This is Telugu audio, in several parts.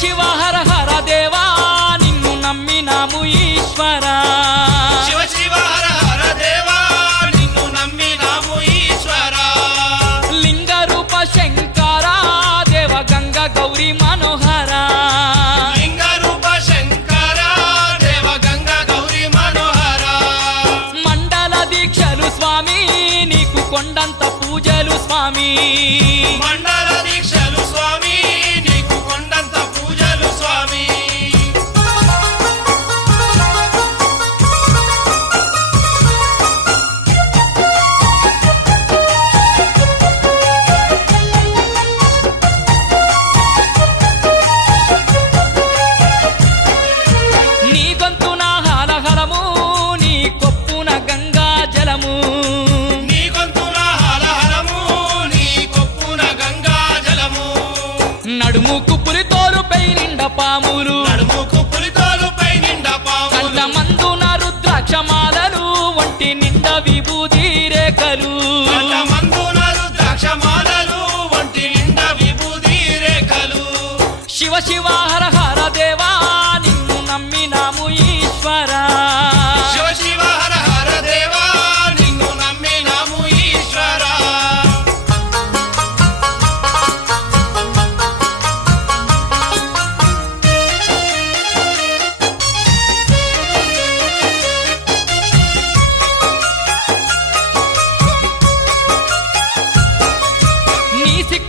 శివ హర హర దేవా నిన్ను నమ్మినాము ఈశ్వరా. నడుముకు పులితోలు పై నిండా పాములు. నడుముకు పులితోలు పై నిండా పాములు. కంట మందున రుద్రాక్షమాలలు ఒంటి నిండా విభూతి రేఖలు.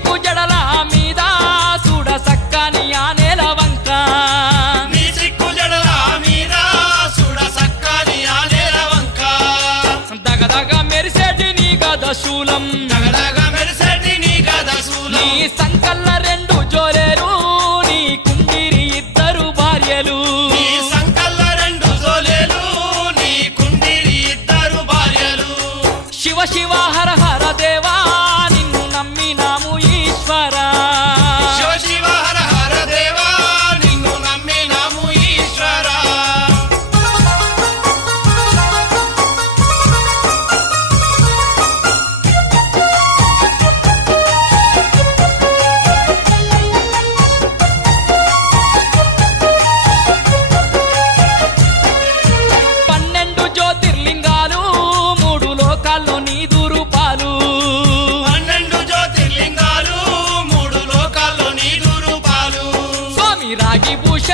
పసుపు జడల మీద చూడ సక్కని ఆ నేల వంక. నీ సిక్కు జడల మీద చూడ సక్కని ఆ నేల వంక. దగదగ మెరిసేటి నీ గద శూలం.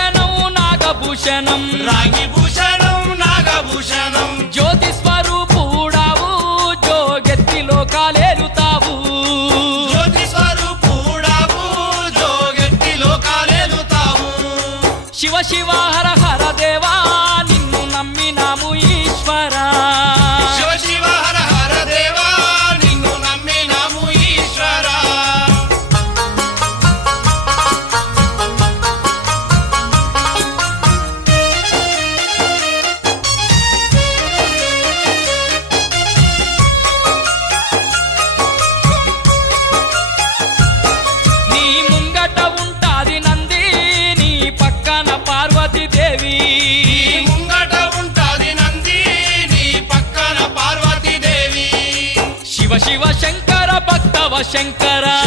భూషణం నాగభూషణం. రాగి భూషణం నాగభూషణం. జ్యోతిష్ శంకరా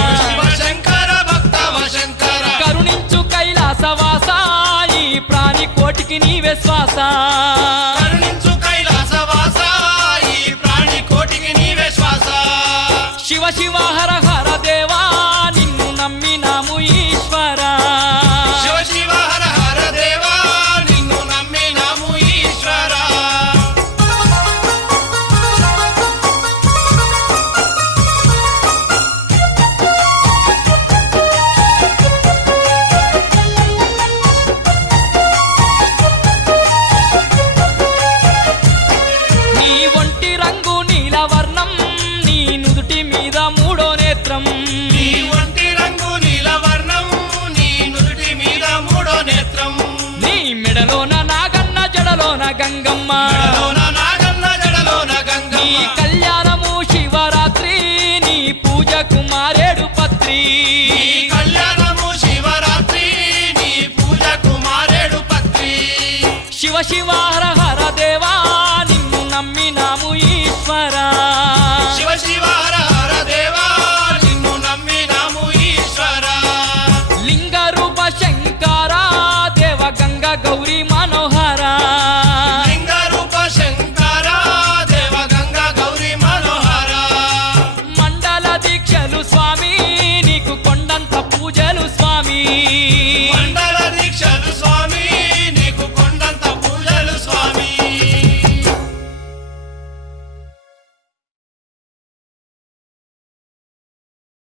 గంగమ్మ. కళ్యాణము శివరాత్రి నీ పూజ కుమారేడు పత్రి. కళ్యాణము శివరాత్రి నీ పూజ కుమారేడు పత్రి. శివ